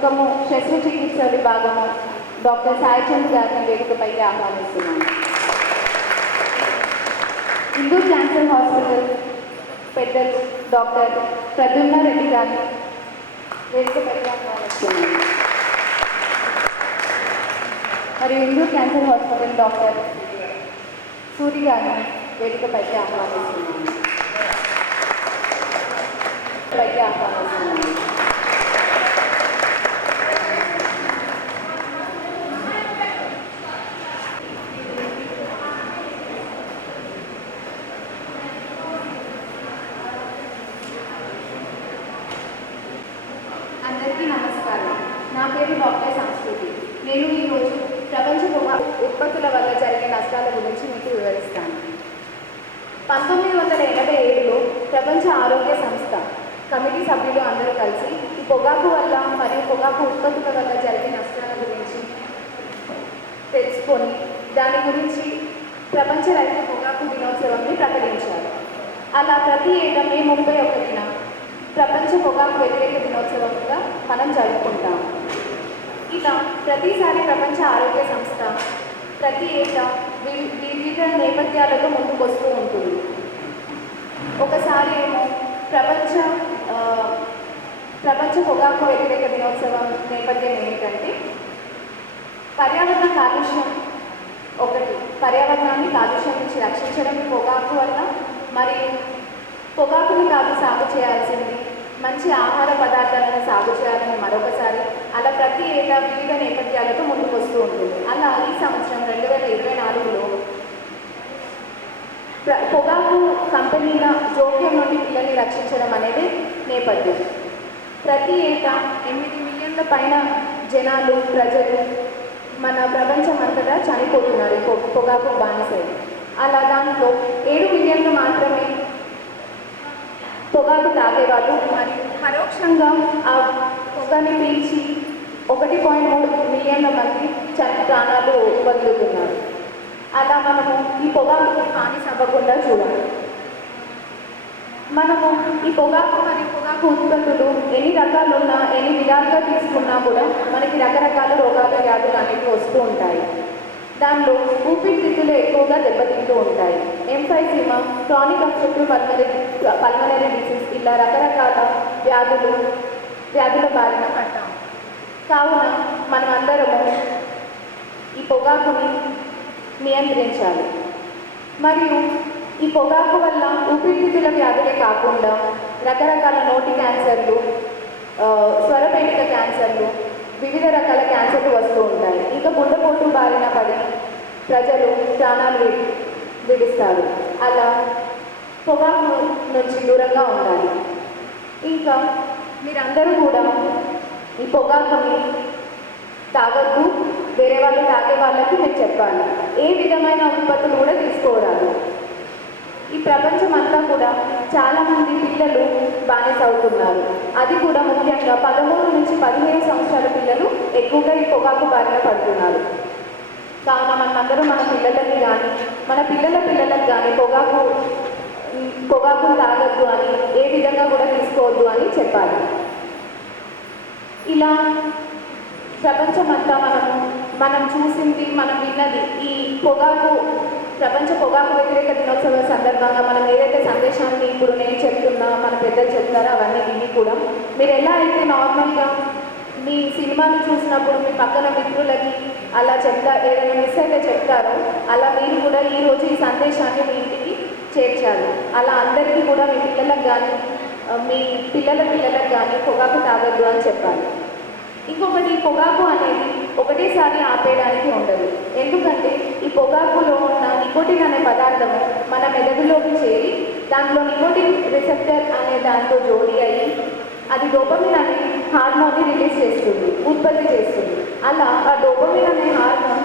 ముఖము శస్త్రచికిత్స విభాగము డాక్టర్ సాయిచంద్ గారిని వేదికపైకి ఆహ్వానిస్తున్నాను. హిందూ క్యాన్సర్ హాస్పిటల్ పెద్దలు డాక్టర్ ప్రద్యుమ్న రెడ్డి గారిని వేదికపైకి ఆహ్వానిస్తున్నాను. మరియు Hindu cancer hospital doctor Suri గారిని వేదికపైకి ఆహ్వానిస్తున్నాను. అందరికీ నమస్కారం. నా పేరు డాక్టర్ సంస్కృతి. నేను ఈరోజు ప్రపంచ పొగాకు ఉత్పత్తుల వల్ల జరిగే నష్టాల గురించి మీకు వివరిస్తాను. 1987లో ప్రపంచ ఆరోగ్య సంస్థ కమిటీ సభ్యులు అందరూ కలిసి ఈ పొగాకు వల్ల మరియు పొగాకు ఉత్పత్తుల వల్ల జరిగే నష్టాల గురించి తెలుసుకొని దాని గురించి ప్రపంచ రైతు పొగాకు దినోత్సవాన్ని ప్రకటించారు. అలా ప్రతి ఏటా మే 31న ప్రపంచ పొగాకు వ్యతిరేక దినోత్సవంగా మనం జరుపుకుంటాం. ఇలా ప్రతిసారి ప్రపంచ ఆరోగ్య సంస్థ ప్రతి ఏటా వివిధ నేపథ్యాలతో ముందుకు వస్తూ ఉంటుంది. ఒకసారి ఏమో ప్రపంచ పొగాకు వ్యతిరేక దినోత్సవం నేపథ్యం ఏమిటంటే పర్యావరణ కాలుష్యం ఒకటి, పర్యావరణాన్ని కాలుష్యం నుంచి రక్షించడం పొగాకు వల్ల, మరియు పొగాకుని కాదు సాగు చేయాల్సింది మంచి ఆహార పదార్థాలను సాగు చేయాలని మరొకసారి, అలా ప్రతి ఏటా వివిధ నేపథ్యాలతో ముందుకు వస్తూ ఉంటుంది. అలా ఈ సంవత్సరం 2024లో పొగాకు కంపెనీల జోక్యం నుండి పిల్లల్ని రక్షించడం అనేది నేపథ్యం. ప్రతి ఏటా 8 మిలియన్ల పైన ప్రజలు మన ప్రపంచం అంతటా చనిపోతున్నారు పొగాకు బానిసై. అలా దాంట్లో 7 మిలియన్లు మాత్రమే పొగాకు తాగేవాళ్ళు, మరియు పరోక్షంగా ఆ పొగని పీల్చి 1.3 మిలియన్ల మంది ప్రాణాలు వదులుతున్నారు. అలా మనము ఈ పొగాకు బానిస అవ్వకుండా చూడాలి. మనము ఈ పొగాకు మరియు పొగాకు ఉత్పత్తులు ఎన్ని రకాలు ఉన్నా, ఎన్ని విధాలుగా తీసుకున్నా కూడా మనకి రకరకాల రోగాలు వ్యాధులు అనేవి వస్తూ ఉంటాయి. దానిలో ఊపిరితిత్తులు ఎక్కువగా దెబ్బతింటూ ఉంటాయి. ఎంఫైసీమా, క్రానిక్ అబ్స్ట్రక్టివ్ పల్మనరీ డిసీజ్, ఇలా రకరకాల వ్యాధుల బారిన పడతాం. కావున మనం అందరము ఈ పొగాకుని నియంత్రించాలి. మరియు ఈ పొగాకు వల్ల ఊపిరితిత్తుల వ్యాధులే కాకుండా రకరకాల నోటి క్యాన్సర్లు, స్వరపేటిక క్యాన్సర్లు, వివిధ రకాల క్యాన్సర్లు వస్తూ ఉంటాయి. ఇంకా గుండెపోటు బారిన పడి ప్రజలు ప్రాణాలు విడిస్తారు. అలా పొగాకు నుంచి దూరంగా ఉండాలి. ఇంకా మీరందరూ కూడా ఈ పొగాకుని తాగొద్దు, వేరే వాళ్ళు తాగే వాళ్ళకి మీరు చెప్పాలి. ఏ విధమైన ఉత్పత్తులు కూడా తీసుకోరాదు. ఈ ప్రపంచం అంతా కూడా చాలామంది పిల్లలు బానిస అవుతున్నారు. అది కూడా ముఖ్యంగా 13 నుంచి 15 సంవత్సరాల పిల్లలు ఎక్కువగా ఈ పొగాకు బారిన పడుతున్నారు. కావున మనమందరం మన పిల్లలకి కానీ మన పిల్లలకు కానీ పొగాకు తాగొద్దు అని, ఏ విధంగా కూడా తీసుకోవద్దు అని చెప్పాలి. ఇలా ప్రపంచమంతా మనం చూసింది, మనం విన్నది ఈ ప్రపంచ పొగాకు వ్యతిరేక దినోత్సవం సందర్భంగా మనం ఏదైతే సందేశాన్ని ఇప్పుడు నేను చెప్తున్నా, మన పెద్దలు చెప్తారో అవన్నీ విని కూడా మీరు ఎలా అయితే నార్మల్గా మీ సినిమాలు చూసినప్పుడు మీ పక్కన మిత్రులకి అలా ఏదైనా మిస్ అయితే చెప్తారో, అలా మీరు కూడా ఈరోజు ఈ సందేశాన్ని మీ ఇంటికి చేర్చాలి. అలా అందరికీ కూడా మీ పిల్లలకు కానీ మీ పిల్లలకు కానీ పొగాకు తాగొద్దు అని చెప్పాలి. ఇంకొకటి, పొగాకు అనేది ఒకటేసారి ఆపేయడానికి ఉండదు. ఎందుకంటే ఈ పొగాకులో ఉన్న నికోటిన్ అనే పదార్థము మన మెదడులోకి చేరి దాంట్లో నికోటిన్ రిసెప్టర్ అనే దాంతో జోడీ అయ్యి అది డోపమిన్ అనే హార్మోన్ని రిలీజ్ చేస్తుంది, ఉత్పత్తి చేస్తుంది. అలా ఆ డోపమిన్ అనే హార్మోన్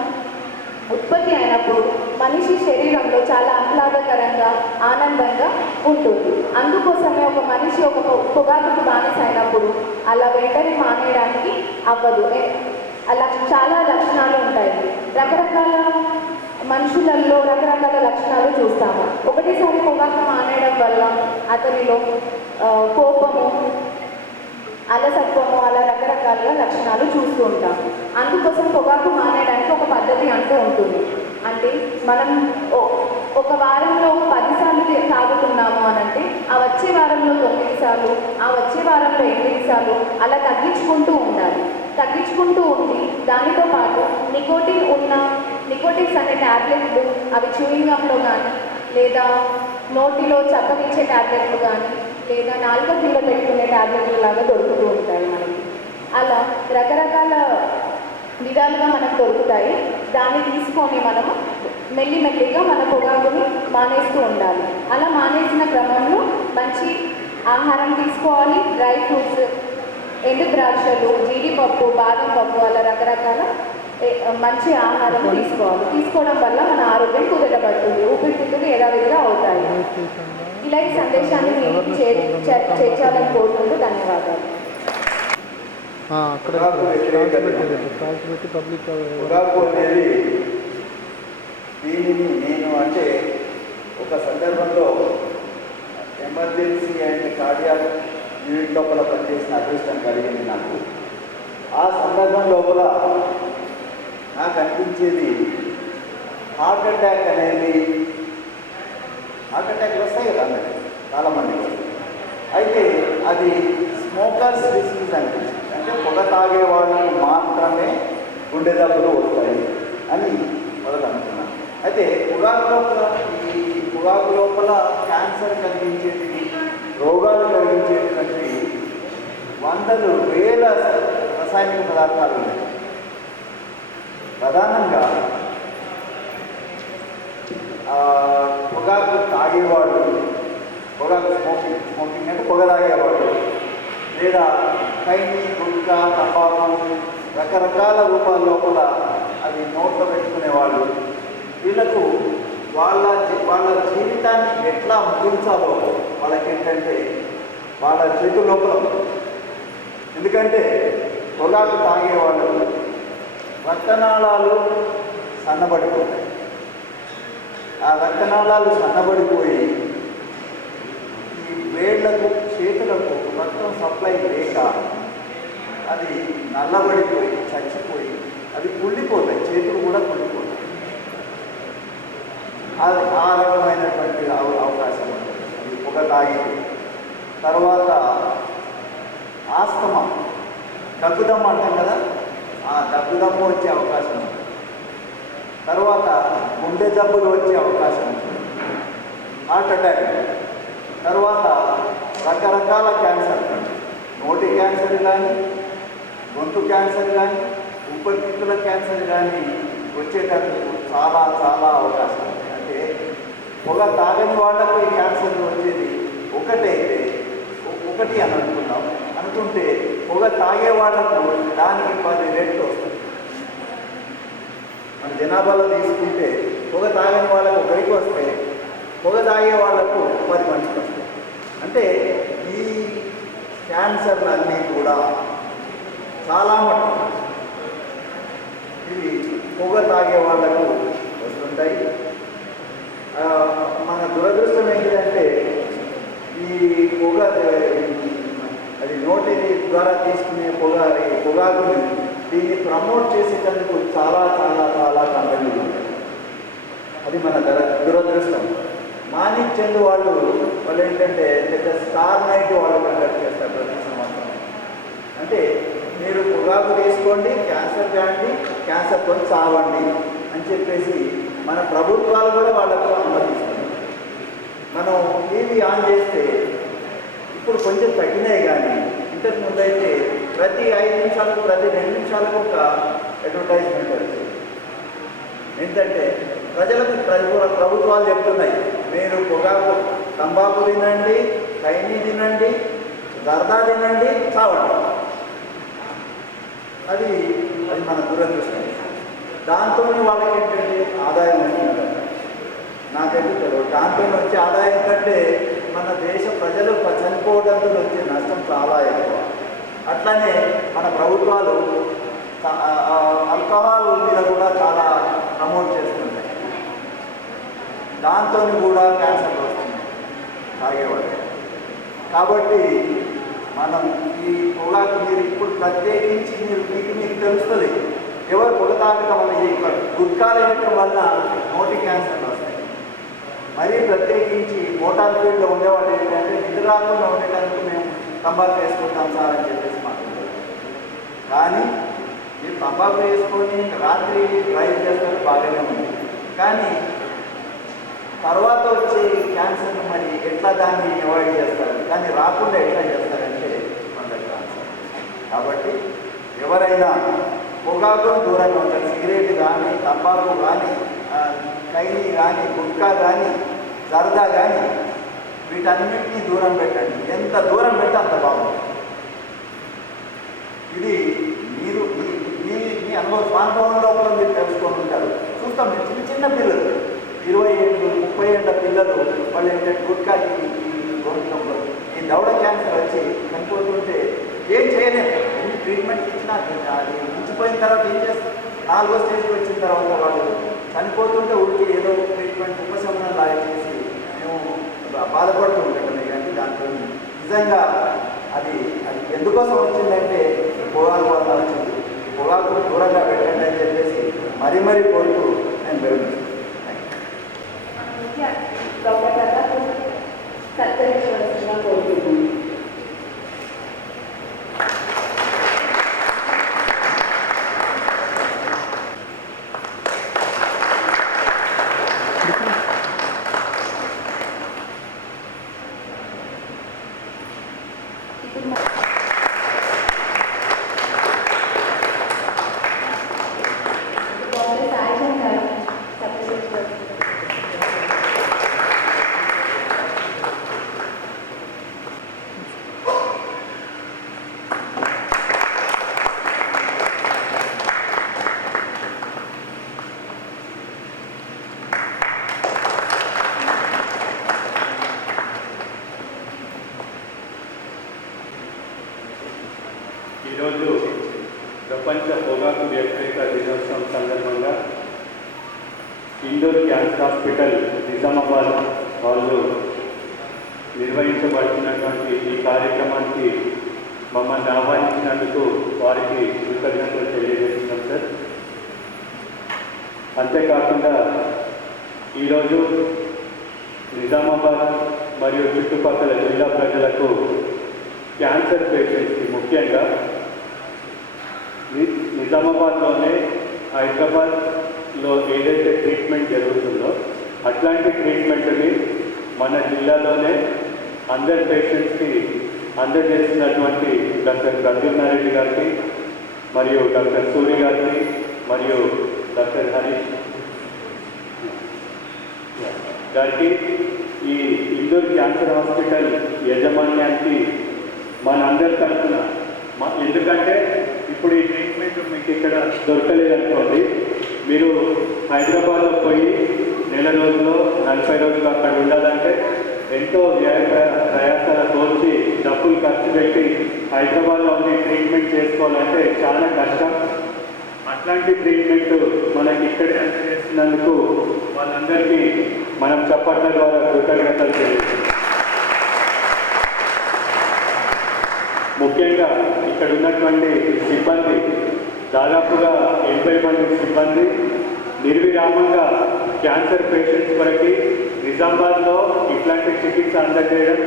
ఉత్పత్తి అయినప్పుడు మనిషి శరీరంలో చాలా ఆహ్లాదకరంగా, ఆనందంగా ఉంటుంది. అందుకోసమే ఒక మనిషి ఒక పొగాకుకు బానిస అయినప్పుడు అలా వెంటనే మానేయడానికి అవ్వదు. అలా చాలా లక్షణాలు ఉంటాయి. రకరకాల మనుషులలో రకరకాల లక్షణాలు చూస్తాము. ఒకటేసారి పొగాకు మానేయడం వల్ల అతనిలో కోపము, అలసత్వము అలా రకరకాలుగా లక్షణాలు చూస్తూ ఉంటాం. అందుకోసం పొగాకు మానేయడానికి ఒక పద్ధతి అంటూ ఉంటుంది. అంటే మనం ఒక వారంలో 10 సార్లు తాగుతున్నాము అని అంటే ఆ వచ్చే వారంలో 9 సార్లు, ఆ వచ్చే వారంలో 8 సార్లు అలా తగ్గించుకుంటూ ఉండాలి. తగ్గించుకుంటూ ఉండి దానితో పాటు నికోటిన్స్ అనే ట్యాబ్లెట్లు, అవి చూయింగ్ గమ్లో కానీ లేదా నోటిలో చప్పకిచ్చే ట్యాబ్లెట్లు కానీ లేదా నాలుక కింద పెట్టుకునే ట్యాబ్లెట్లు లాగా దొరుకుతూ ఉంటాయి మనకి. అలా రకరకాల విధాలుగా మనకు దొరుకుతాయి. దాన్ని తీసుకొని మనము మెల్లిమెల్లిగా మన పొగాకుని మానేస్తూ ఉండాలి. అలా మానేసిన క్రమంలో మంచి ఆహారం తీసుకోవాలి. డ్రై ఫ్రూట్స్, ఎండు ద్రాక్షలు, జీడిపప్పు, బాదం పప్పు అలా రకరకాల మంచి ఆహారం తీసుకోవడం వల్ల మన ఆరోగ్యం కుదరబడుతుంది. ఊపిరితిత్తులు యథావిధిగా అవుతాయి. ఇలా ఈ సందేశాన్ని చేర్చాలని కోరుకుంటూ ధన్యవాదాలు. పొగాకు అనేది దీనిని నేను అంటే ఒక సందర్భంలో ఎమర్జెన్సీ అండ్ కార్డియాక్ యూనిట్ లోపల పనిచేసిన అదృష్టం కలిగింది నాకు. ఆ సందర్భం లోపల నాకు అనిపించేది హార్ట్ అటాక్ వస్తాయి కదా అందరికి, చాలామంది. అయితే అది స్మోకర్స్ డిసీజ్ అనిపించింది. అంటే పొగ తాగే వాళ్ళకి మాత్రమే గుండె జబ్బులు వస్తాయి అని మొదలు అనుకున్నాను. అయితే పొగాకు లోపల క్యాన్సర్ కలిగించేది, రోగాలు కలిగించేటువంటి వందలు వేల రసాయనిక పదార్థాలు ఉన్నాయి. ప్రధానంగా పొగాకు తాగేవాడు, పొగాకు స్మోకింగ్ అంటే పొగ తాగేవాడు, లేదా ఖైనీ, గుట్కా, తంబాకు రకరకాల రూపాల లోపల అది నోట్లో పెట్టుకునేవాళ్ళు, వీళ్ళకు వాళ్ళ జీవితాన్ని ఎట్లా ముగించాలో వాళ్ళకేంటంటే వాళ్ళ చేతుల లోపల. ఎందుకంటే పొగాకు తాగేవాళ్ళు రక్తనాళాలు సన్నబడిపోతాయి. ఆ రక్తనాళాలు సన్నబడిపోయి ఈ వేళ్లకు, చేతులకు రక్తం సప్లై లేక అది నల్లబడిపోయి చచ్చిపోయి అవి కుళ్ళిపోతాయి, చేతులు కూడా కుళ్ళిపోతాయి. అది ఆ రకమైనటువంటి అవకాశం ఉంటుంది ఈ పొగ తాగి. తర్వాత ఆస్తమా, దగ్గుదమ్ము అంటాం కదా, ఆ దగ్గుదమ్ము వచ్చే అవకాశం ఉంటుంది. తర్వాత గుండె జబ్బులు వచ్చే అవకాశం ఉంటుంది, హార్ట్ అటాక్. తర్వాత రకరకాల క్యాన్సర్, నోటి క్యాన్సర్ కానీ, గొంతు క్యాన్సర్ కానీ, ఊపిరితిత్తుల క్యాన్సర్ కానీ వచ్చేటప్పుడు చాలా చాలా అవకాశం ఉంది. అంటే పొగ తాగని వాళ్ళకు ఈ క్యాన్సర్ వచ్చేది ఒకటి అని అనుకుంటే పొగ తాగే వాళ్ళకు దానికి 10 రెట్లు వస్తుంది. మన జనాభాలో తీసుకుంటే పొగ తాగని వాళ్ళకు 1కి వస్తే పొగ తాగే వాళ్ళకు 10 మందికి వస్తాయి. అంటే ఈ క్యాన్సర్లన్నీ కూడా చాలా మటుకు ఇవి పొగ తాగే వాళ్ళకు వస్తుంటాయి. మన దురదృష్టం ఏంటంటే ఈ పొగ అది నోటి ద్వారా తీసుకునే పొగాకుని దీన్ని ప్రమోట్ చేసేటందుకు చాలా చాలా చాలా కంపెనీలు ఉంటాయి. అది మన దురదృష్టం. మాణిక్ చంద్ వాళ్ళు ఏంటంటే పెద్ద స్టార్ నైట్ వాళ్ళు కండక్ట్ చేస్తారు ప్రతి సంవత్సరం. అంటే మీరు పొగాకు తీసుకోండి, క్యాన్సర్ కాండి, క్యాన్సర్తో చావండి అని చెప్పేసి మన ప్రభుత్వాలు కూడా వాళ్ళకు అనుమతిస్తుంది. మనం టీవీ ఆన్ చేస్తే ఇప్పుడు కొంచెం తగ్గినాయి, కానీ ఇంతకు ముందు అయితే ప్రతి 5 నిమిషాలకు, ప్రతి 2 నిమిషాలకు ఒక అడ్వర్టైజ్మెంట్ వచ్చింది. ఏంటంటే ప్రజలకు ప్రభుత్వాలు చెప్తున్నాయి, మీరు పొగాకు, తంబాకు తినండి, ఖైనీ తినండి, జర్దా తినండి, చావండి. అది మన దురదృష్టం. దాంతో వాళ్ళకి ఏంటంటే ఆదాయం వచ్చిందంట. నాకైతే తెలియదు. దాంతో వచ్చే ఆదాయం కంటే మన దేశ ప్రజలు చనిపోవడంతో వచ్చే నష్టం చాలా ఎక్కువ. అట్లనే మన ప్రభుత్వాలు ఆల్కహాల్ మీద కూడా చాలా ప్రమోట్ చేస్తున్నాయి. దాంతో కూడా క్యాన్సర్ వస్తుంది తాగేవాళ్ళు. కాబట్టి మనం ఈ పొగాకు మీరు ఇప్పుడు ప్రత్యేకించి మీకు తెలుస్తుంది ఎవరు పొగ తాగటం వల్ల ఈ గుట్కాలు వేయటం వల్ల నోటి క్యాన్సర్లు వస్తాయి. మరీ ప్రత్యేకించి మోటార్ ఫీల్డ్లో ఉండేవాళ్ళు ఏంటంటే నిద్ర రాకుండా ఉండేటానికి మేము తంబాకు వేసుకుంటాం సార్ అని చెప్పేసి మాట్లాడారు. కానీ మీరు తంబాకు వేసుకొని రాత్రి డ్రైవ్ చేస్తారు బాగానే ఉంది, కానీ తర్వాత వచ్చే క్యాన్సర్ని మరి ఎట్లా దాన్ని అవాయిడ్ చేస్తారు, దాన్ని రాకుండా ఎట్లా చేస్తారంటే మనకు క్యాన్సర్. కాబట్టి ఎవరైనా పొగాకు దూరంగా ఉంటారు, సిగరెట్ కానీ తంబాకు కానీ కైని కానీ గుట్కా కానీ సరదా కానీ వీటన్నిటినీ దూరం పెట్టండి. ఎంత దూరం పెడితే అంత బాగుంటుంది. ఇది మీరు మీ స్వానుభవంలో కూడా మీరు తెలుసుకొని ఉంటారు. చూస్తాం మీరు చిన్న చిన్న పిల్లలు 20 ఏళ్ళు 30 ఏళ్ళ పిల్లలు వాళ్ళు ఏంటంటే గుట్కా గొంతులో ఈ దవడ క్యాన్సర్ వచ్చి చనిపోతుంటే ఏం చేయలేదు. ఎన్ని ట్రీట్మెంట్ ఇచ్చినా అది మించిపోయిన తర్వాత ఏం చేస్తారు, 4వ స్టేజ్కి వచ్చిన తర్వాత వాళ్ళు చనిపోతుంటే ఊరికి ఏదో ట్రీట్మెంట్ ఉపశమనం లాగా చేసి మేము బాధపడుతూ ఉంటాం. కానీ దాంట్లో నిజంగా అది ఎందుకోసం వచ్చిందంటే పొగాకు వల్ల వచ్చింది. పొగాకు దూరంగా పెట్టండి అని చెప్పేసి మరీ కోరుతూ నేను వివరించాను. డాక్టర్ గారు సత్కరించవలసిందిగా కోరుతున్నాను. ఈరోజు ప్రపంచ పొగాకు వ్యతిరేక దినోత్సవం సందర్భంగా ఇండోర్ క్యాన్సర్ హాస్పిటల్ నిజామాబాద్ వాళ్ళు నిర్వహించబడుతున్నటువంటి ఈ కార్యక్రమానికి మమ్మల్ని ఆహ్వానించినందుకు వారికి కృతజ్ఞతలు తెలియజేస్తున్నాం సార్. అంతేకాకుండా ఈరోజు నిజామాబాద్ మరియు చుట్టుపక్కల జిల్లా ప్రజలకు క్యాన్సర్ పేషెంట్స్కి ముఖ్యంగా నిజామాబాద్లోనే హైదరాబాద్లో ఏదైతే ట్రీట్మెంట్ జరుగుతుందో అట్లాంటి ట్రీట్మెంట్ని మన జిల్లాలోనే అందరి పేషెంట్స్కి అందజేస్తున్నటువంటి డాక్టర్ ప్రద్యుమ్నారెడ్డి గారికి మరియు డాక్టర్ సూరి గారికి మరియు డాక్టర్ హరీష్ గారికి ఈ ఇండోర్ క్యాన్సర్ హాస్పిటల్ యాజమాన్యానికి మనందరి తరఫున ఎందుకంటే ఇప్పుడు ఈ ట్రీట్మెంట్ మీకు ఇక్కడ దొరకలేదనుకోండి, మీరు హైదరాబాద్లో పోయి నెల రోజులు 40 రోజులు అక్కడ ఉండాలంటే ఎంతో ప్రయాసాల కోర్చి డబ్బులు ఖర్చు పెట్టి హైదరాబాద్లో ఉండి ట్రీట్మెంట్ చేసుకోవాలంటే చాలా కష్టం. అట్లాంటి ట్రీట్మెంట్ మనకి ఇక్కడే అందజేస్తున్నందుకు వాళ్ళందరికీ మనం చప్పట్ల ద్వారా కృతజ్ఞతలు తెలియజేస్తున్నాం. ముఖ్యంగా ఇక్కడ ఉన్నటువంటి సిబ్బంది దాదాపుగా 80 మంది సిబ్బంది నిర్విరామంగా క్యాన్సర్ పేషెంట్స్ వరకు నిజామాబాద్లో ఇట్లాంటి చికిత్స అందజేయడం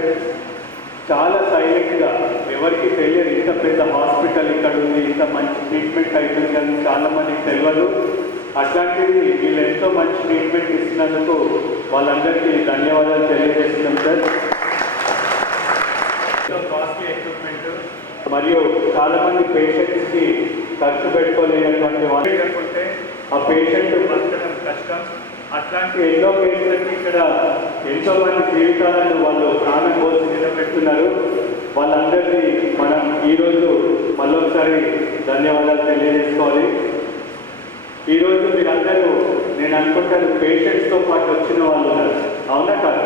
చాలా సైలెంట్గా, ఎవరికి తెలియదు ఇంత పెద్ద హాస్పిటల్ ఇక్కడ ఉంది, ఇంత మంచి ట్రీట్మెంట్ అవుతుంది అని చాలామందికి తెలియదు. అట్లాంటిది వీళ్ళు ఎంతో మంచి ట్రీట్మెంట్ ఇస్తున్నందుకు వాళ్ళందరికీ ధన్యవాదాలు తెలియజేస్తున్నాం సార్. కాస్ట్లీ ఎక్విప్మెంట్ మరియు చాలామంది పేషెంట్స్కి ఖర్చు పెట్టుకోలేనటువంటి వాళ్ళు లేకుంటే ఆ పేషెంట్ బతకడం కష్టం. అట్లాంటి ఎన్నో పేషెంట్లకి ఇక్కడ ఎంతోమంది జీవితాలను వాళ్ళు ప్రాణం కోసం నిలబెడుతున్నారు. వాళ్ళందరినీ మనం ఈరోజు మళ్ళొకసారి ధన్యవాదాలు తెలియజేసుకోవాలి. ఈరోజు మీరందరూ నేను అనుకుంటాను పేషెంట్స్తో పాటు వచ్చిన వాళ్ళు ఉన్నారు, అవునా కాదు?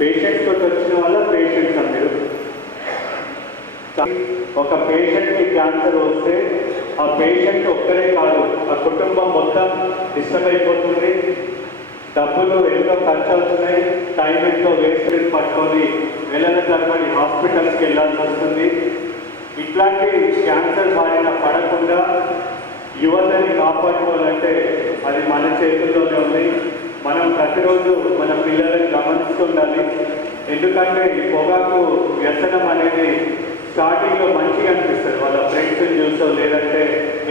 పేషెంట్స్ తోటి వచ్చిన వాళ్ళ పేషెంట్స్ అందరూ. ఒక పేషెంట్కి క్యాన్సర్ వస్తే ఆ పేషెంట్ ఒక్కరే కాదు, ఆ కుటుంబం మొత్తం డిస్టర్బ్ అయిపోతుంది. డబ్బులు ఎంతో ఖర్చు అవుతున్నాయి, టైం ఎంతో వేస్టేజ్ పట్టుకొని నెలల తరబడి హాస్పిటల్స్కి వెళ్ళాల్సి వస్తుంది. ఇట్లాంటి క్యాన్సర్ బారిన పడకుండా యువతని కాపాడుకోవాలంటే అది మన చేతుల్లోనే ఉంది. మనం ప్రతిరోజు మన పిల్లలని గమనిస్తుండాలి. ఎందుకంటే ఈ పొగాకు వ్యసనం అనేది స్టార్టింగ్లో మంచిగా అనిపిస్తుంది, వాళ్ళ ఫ్రెండ్స్ చూసో లేదంటే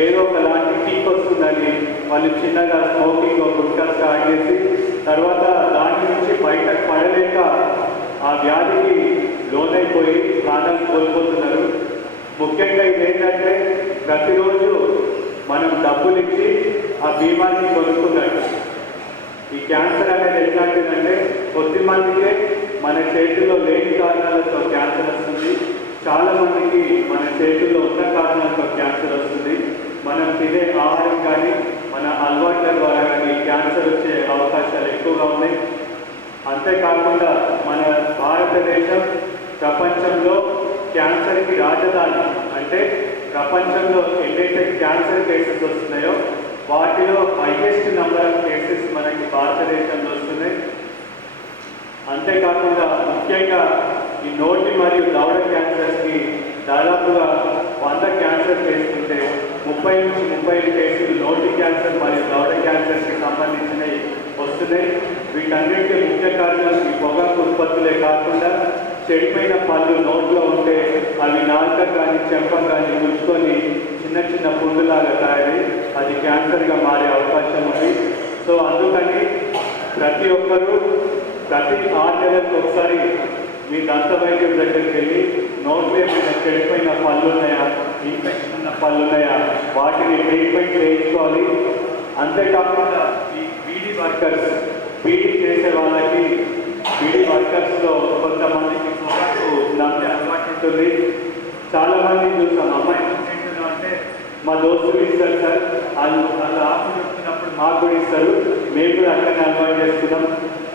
ఏదో ఒకలాంటి టీక్ వస్తుందని వాళ్ళు చిన్నగా స్మోకింగ్ గుట్కా స్టార్ట్ చేసి తర్వాత దాని నుంచి బయటకు పడలేక ఆ వ్యాధికి లోనైపోయి ప్రాణాలు కోల్పోతున్నారు. ముఖ్యంగా ఇదేంటంటే ప్రతిరోజు మనం డబ్బులు ఇచ్చి ఆ బీమాని కొనుక్కున్నాడు. ఈ క్యాన్సర్ అనేది ఎట్లాంటిదంటే కొద్ది మందికే మన చేతుల్లో లేని కారణాలతో క్యాన్సర్ వస్తుంది, చాలా మందికి మన చేతుల్లో ఉన్న కారణాలతో క్యాన్సర్ వస్తుంది. మనం తినే ఆహారం కానీ మన అలవాట్ల ద్వారా కానీ క్యాన్సర్ వచ్చే అవకాశాలు ఎక్కువగా ఉన్నాయి. అంతేకాకుండా మన భారతదేశం ప్రపంచంలో క్యాన్సర్కి రాజధాని. అంటే ప్రపంచంలో ఎన్నైతే క్యాన్సర్ కేసెస్ వస్తున్నాయో వాటిలో హైయెస్ట్ నెంబర్ ఆఫ్ కేసెస్ మనకి భారతదేశంలో వస్తున్నాయి. అంతేకాకుండా ముఖ్యంగా ఈ నోటి మరియు దవడ క్యాన్సర్స్కి దాదాపుగా 100 క్యాన్సర్ కేసులు ఉంటే 30 నుంచి 35 కేసులు నోటి క్యాన్సర్ మరియు దవడ క్యాన్సర్కి సంబంధించినవి వస్తున్నాయి. వీటన్నిటికీ ముఖ్య కారణం ఈ పొగాకు ఉత్పత్తులే కాకుండా చెడిపోయిన పళ్ళు నోట్లో ఉంటే అవి నాలుక కానీ చెంప కానీ గుచ్చుకొని చిన్న చిన్న పుండులాగా తయారై అది క్యాన్సర్గా మారే అవకాశం ఉంది. సో అందుకని ప్రతి ఒక్కరూ ప్రతి 6 నెలలకు ఒకసారి మీ దంత వైద్యం దగ్గరికి వెళ్ళి నోట్లో ఏమైనా చెడిపోయిన పళ్ళు ఉన్నాయా, ఇన్ఫెక్షన్ ఉన్న పళ్ళు ఉన్నాయా, వాటిని ట్రీట్మెంట్ చేయించుకోవాలి. అంతేకాకుండా ఈ బీడీ వర్కర్స్, బీడీ చేసే వాళ్ళకి బీడీ వర్కర్స్లో కొంతమందికి పొగాకు నమ్మే అలవాటు ఉంటుంది. చాలామంది చూసాం, అమ్మాయి తింటున్నాం అంటే మా దోస్తులు ఇస్తారు సార్, వాళ్ళు ఆకు చెప్తున్నప్పుడు మాకు కూడా ఇస్తారు, మేము కూడా అక్కడనే అలవాటు చేసుకున్నాం.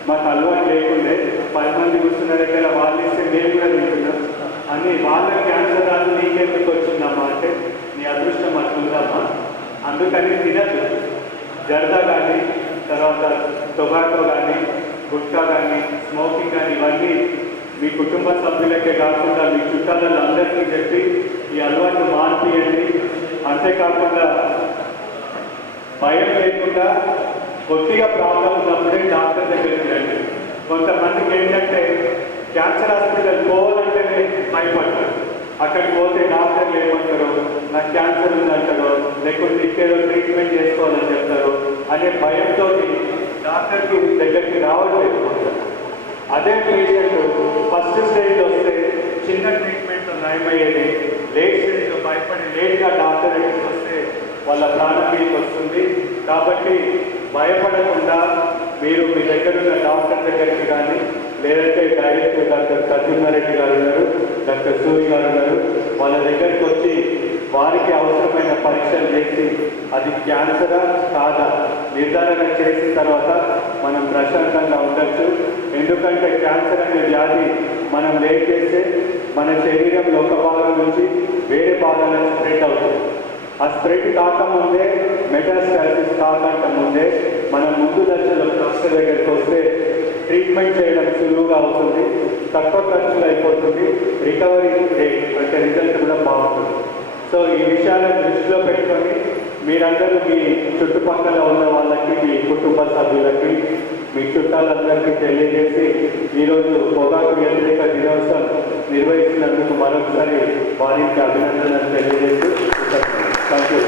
మాకు అలవాటు లేకుండే 10 మంది కూర్చున్న దగ్గర వాళ్ళు ఇస్తే మేము కూడా తింటున్నాం అని వాళ్ళ క్యాన్సర్ రాదు నీకెందుకు వచ్చిందమ్మా అంటే నీ అదృష్టం అట్లుందమ్మా, అందుకని తినద్దు. జర్దా కానీ తర్వాత టొబాకో కానీ గుట్కా కానీ స్మోకింగ్ కానీ ఇవన్నీ మీ కుటుంబ సభ్యులకే కాకుండా మీ చుట్టాలలో అందరికీ చెప్పి ఈ అలవాటు మార్పియండి. అంతేకాకుండా భయం లేకుండా కొద్దిగా ప్రాబ్లం ఉన్నప్పుడే డాక్టర్ దగ్గరికి రండి. కొంతమందికి ఏంటంటే క్యాన్సర్ హాస్పిటల్ పోవాలంటేనే భయపడతారు. అక్కడికి పోతే డాక్టర్లు ఏమంటారో, నాకు క్యాన్సర్ ఉందంటారో, లేకుంటే ఇంకేదో ట్రీట్మెంట్ చేసుకోవాలని చెప్తారు అనే భయంతో డాక్టర్కి దగ్గరికి రావట్లేదు. అదే పేషెంట్ ఫస్ట్ స్టేజ్ వస్తే చిన్న ట్రీట్మెంట్తో నయమయ్యేది, లేట్ స్టేజ్లో భయపడి లేట్గా డాక్టర్ దగ్గరికి వస్తే వాళ్ళ ప్రాణం మీదకి వస్తుంది. కాబట్టి భయపడకుండా మీరు మీ దగ్గర ఉన్న డాక్టర్ దగ్గరికి కానీ లేదంటే డైరెక్ట్ డాక్టర్ సత్యనారెడ్డి గారు ఉన్నారు, డాక్టర్ సూరి గారు ఉన్నారు, వాళ్ళ దగ్గరికి వచ్చి వారికి అవసరమైన పరీక్షలు చేసి అది క్యాన్సరా కాదా నిర్ధారణ చేసిన తర్వాత మనం ప్రశాంతంగా ఉండొచ్చు. ఎందుకంటే క్యాన్సర్ అనే వ్యాధి మనం లేట్ చేస్తే మన శరీరంలో ఒక భాగం నుంచి వేరే భాగాలకు స్ప్రెడ్ అవుతుంది. ఆ స్ప్రెడ్ కాకముందే, మెటాస్టాసిస్ కాకుండా ముందే మనం ముందు దశలో డాక్టర్ దగ్గరికి వస్తే ట్రీట్మెంట్ చేయడం సులువుగా అవుతుంది, తక్కువ ఖర్చులు అయిపోతుంది, రికవరీ రేట్ అంటే రిజల్ట్ కూడా బాగుంటుంది. సో ఈ విషయాలను దృష్టిలో పెట్టుకొని మీరందరూ మీ చుట్టుపక్కల ఉన్న వాళ్ళకి, మీ కుటుంబ సభ్యులకి, మీ చుట్టాలందరికీ తెలియజేసి ఈరోజు పొగాకు వ్యతిరేక దినోత్సవం నిర్వహిస్తున్నందుకు మరొకసారి వారికి అభినందనలు తెలియజేస్తూ థ్యాంక్ యూ.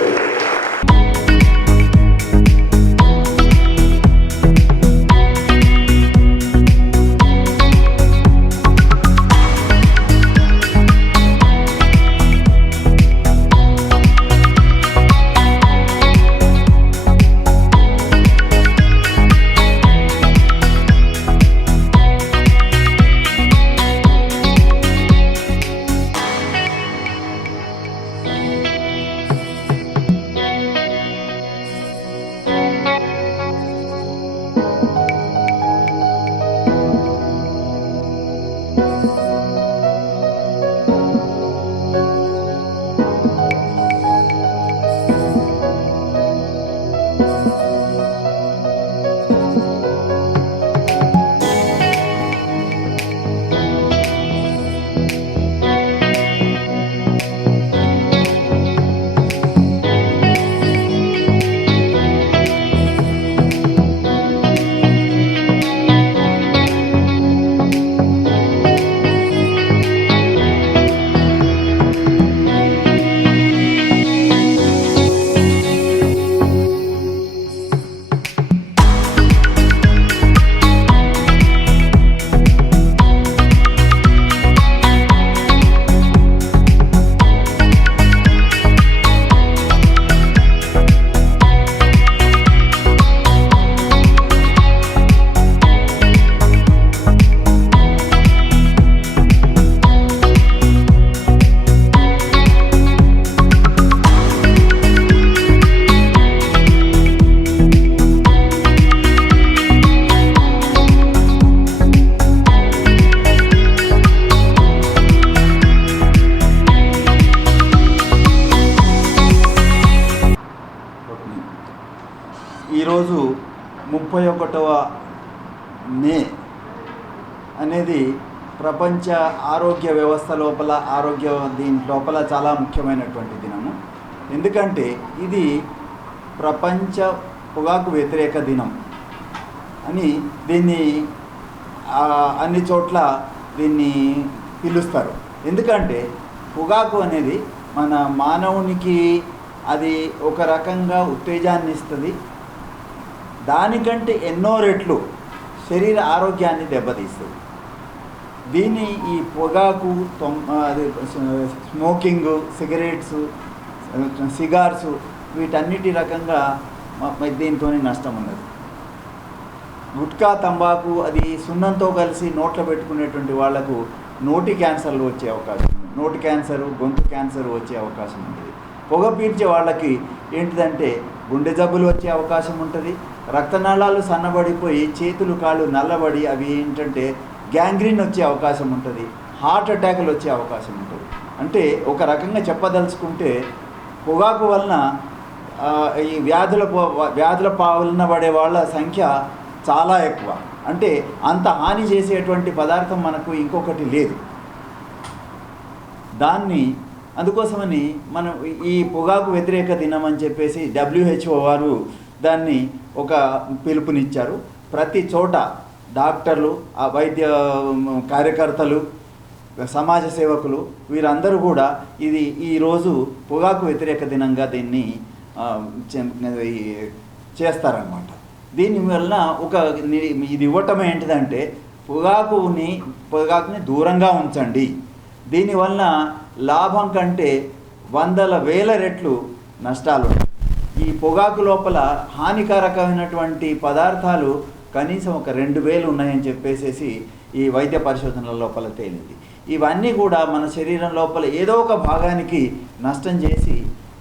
ఈరోజు 31వ మే అనేది ప్రపంచ ఆరోగ్య వ్యవస్థ లోపల దీని లోపల చాలా ముఖ్యమైనటువంటి దినము. ఎందుకంటే ఇది ప్రపంచ పొగాకు వ్యతిరేక దినం అని దీన్ని అన్ని చోట్ల దీన్ని పిలుస్తారు. ఎందుకంటే పొగాకు అనేది మన మానవునికి అది ఒక రకంగా ఉత్తేజాన్ని ఇస్తుంది, దానికంటే ఎన్నో రెట్లు శరీర ఆరోగ్యాన్ని దెబ్బతీస్తుంది. దీన్ని ఈ పొగాకు స్మోకింగ్, సిగరెట్స్, సిగార్స్ వీటన్నిటి రకంగా దీంతో నష్టం ఉన్నది. గుట్కా, తంబాకు అది సున్నంతో కలిసి నోట్లో పెట్టుకునేటువంటి వాళ్లకు నోటి క్యాన్సర్లు వచ్చే అవకాశం ఉంది. నోటి క్యాన్సరు, గొంతు క్యాన్సర్ వచ్చే అవకాశం ఉంటుంది. పొగ పీల్చే వాళ్ళకి ఏంటిదంటే గుండె జబ్బులు వచ్చే అవకాశం ఉంటుంది. రక్తనాళాలు సన్నబడిపోయి చేతులు కాళ్ళు నల్లబడి అవి ఏంటంటే గ్యాంగ్రీన్ వచ్చే అవకాశం ఉంటుంది. హార్ట్ అటాకులు వచ్చే అవకాశం ఉంటుంది. అంటే ఒక రకంగా చెప్పదలుచుకుంటే పొగాకు వలన ఈ వ్యాధుల పాలన పడే వాళ్ళ సంఖ్య చాలా ఎక్కువ. అంటే అంత హాని చేసేటువంటి పదార్థం మనకు ఇంకొకటి లేదు. అందుకోసమని మనం ఈ పొగాకు వ్యతిరేక దినం అని చెప్పేసి WHO వారు దాన్ని ఒక పిలుపునిచ్చారు. ప్రతి చోట డాక్టర్లు, వైద్య కార్యకర్తలు, సమాజ సేవకులు వీరందరూ కూడా ఈరోజు పొగాకు వ్యతిరేక దినంగా దీన్ని చేస్తారన్నమాట. దీనివల్ల ఇది ఇవ్వటం ఏంటిదంటే పొగాకుని దూరంగా ఉంచండి. దీనివల్ల లాభం కంటే వందల వేల రెట్లు నష్టాలు. ఈ పొగాకు లోపల హానికారకమైనటువంటి పదార్థాలు కనీసం ఒక 2000 ఉన్నాయని చెప్పేసి ఈ వైద్య పరిశోధనల లోపల తేలింది. ఇవన్నీ కూడా మన శరీరం లోపల ఏదో ఒక భాగానికి నష్టం చేసి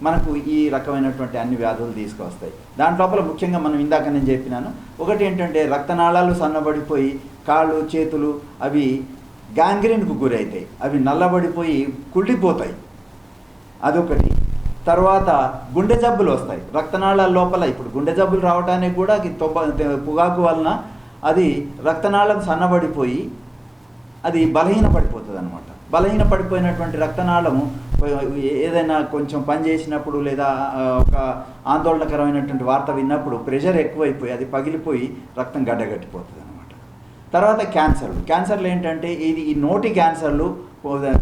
మనకు ఈ రకమైనటువంటి అన్ని వ్యాధులు తీసుకొస్తాయి. దాంట్లోపల ముఖ్యంగా మనం ఇందాక నేను చెప్పినాను, ఒకటి ఏంటంటే రక్తనాళాలు సన్నబడిపోయి కాళ్ళు చేతులు అవి గ్యాంగ్రీన్కు గురవుతాయి, అవి నల్లబడిపోయి కుళ్ళిపోతాయి, అదొకటి. తర్వాత గుండె జబ్బులు వస్తాయి రక్తనాళాల లోపల. ఇప్పుడు గుండె జబ్బులు రావడానికి కూడా పొగాకు వలన అది రక్తనాళం సన్నబడిపోయి అది బలహీనపడిపోతుంది అనమాట. బలహీనపడిపోయినటువంటి రక్తనాళము ఏదైనా కొంచెం పని చేసినప్పుడు లేదా ఒక ఆందోళనకరమైనటువంటి వార్త విన్నప్పుడు ప్రెషర్ ఎక్కువైపోయి అది పగిలిపోయి రక్తం గడ్డగట్టిపోతుంది అనమాట. తర్వాత క్యాన్సర్లు ఏంటంటే ఈ నోటి క్యాన్సర్లు,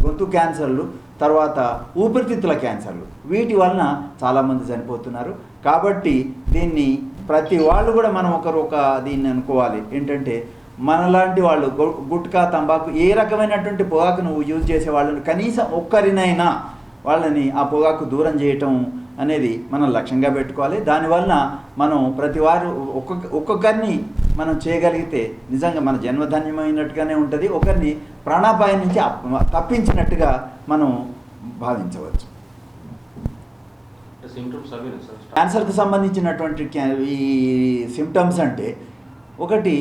గొంతు క్యాన్సర్లు, తర్వాత ఊపిరితిత్తుల క్యాన్సర్లు, వీటి వలన చాలామంది చనిపోతున్నారు. కాబట్టి దీన్ని ప్రతి వాళ్ళు కూడా మనం దీన్ని అనుకోవాలి ఏంటంటే మనలాంటి వాళ్ళు గుట్కా, తంబాకు ఏ రకమైనటువంటి పొగాకు నువ్వు యూజ్ చేసే వాళ్ళని కనీసం ఒక్కరినైనా వాళ్ళని ఆ పొగాకు దూరం చేయటం అనేది మనం లక్ష్యంగా పెట్టుకోవాలి. దానివల్ల మనం ప్రతి వారు ఒక్కొక్కరిని మనం చేయగలిగితే నిజంగా మన జన్మధన్యమైనట్టుగానే ఉంటుంది. ఒకరిని ప్రాణాపాయం నుంచి తప్పించినట్టుగా మనం భావించవచ్చు. క్యాన్సర్కు సంబంధించినటువంటి ఈ సిమ్టమ్స్ అంటే ఒకటి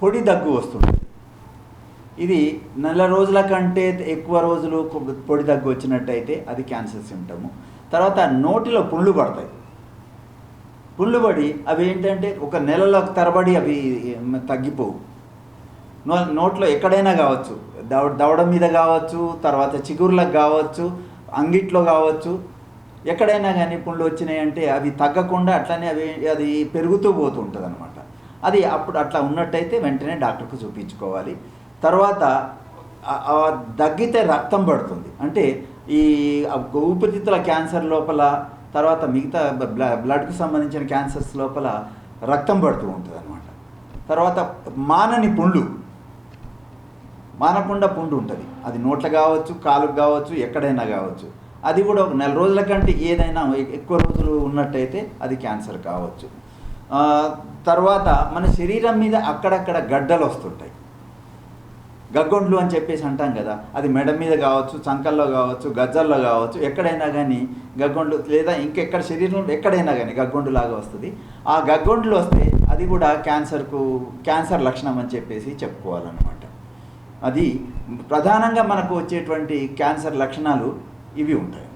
పొడి దగ్గు వస్తుంది. ఇది నెల రోజుల కంటే ఎక్కువ రోజులు పొడి దగ్గు వచ్చినట్టయితే అది క్యాన్సర్ సిమ్టము. తర్వాత నోటిలో పుండ్లు పడతాయి. పుండ్లు పడి అవి ఏంటంటే ఒక నెలల తరబడి అవి తగ్గిపోవు. నోట్లో ఎక్కడైనా కావచ్చు, దవడ మీద కావచ్చు, తర్వాత చిగుర్లకు కావచ్చు, అంగిట్లో కావచ్చు, ఎక్కడైనా కానీ పుండ్లు వచ్చినాయంటే అవి తగ్గకుండా అట్లనే అది పెరుగుతూ పోతూ ఉంటుంది అనమాట. అది అప్పుడు అట్లా ఉన్నట్టయితే వెంటనే డాక్టర్కు చూపించుకోవాలి. తర్వాత దగ్గితే రక్తం పడుతుంది. అంటే ఈ ఊపిరితిత్తుల క్యాన్సర్ లోపల, తర్వాత మిగతా బ్లడ్కు సంబంధించిన క్యాన్సర్స్ లోపల రక్తం పడుతూ ఉంటుంది అనమాట. తర్వాత మానకుండా పుండు ఉంటుంది. అది నోట్ల కావచ్చు, కాలుకు కావచ్చు, ఎక్కడైనా కావచ్చు. అది కూడా ఒక నెల రోజుల కంటే ఏదైనా ఎక్కువ రోజులు ఉన్నట్టయితే అది క్యాన్సర్ కావచ్చు. తర్వాత మన శరీరం మీద అక్కడక్కడ గడ్డలు వస్తుంటాయి. గగ్గొండ్లు అని చెప్పేసి అంటాం కదా, అది మెడ మీద కావచ్చు, చంకల్లో కావచ్చు, గజ్జల్లో కావచ్చు, ఎక్కడైనా కానీ గగ్గొండ్లు, లేదా ఇంకెక్కడ శరీరంలో ఎక్కడైనా కానీ గగ్గొండు లాగా వస్తుంది. ఆ గగ్గొండ్లు వస్తే అది కూడా క్యాన్సర్ లక్షణం అని చెప్పేసి చెప్పుకోవాలన్నమాట. అది ప్రధానంగా మనకు వచ్చేటువంటి క్యాన్సర్ లక్షణాలు ఇవి ఉంటాయి.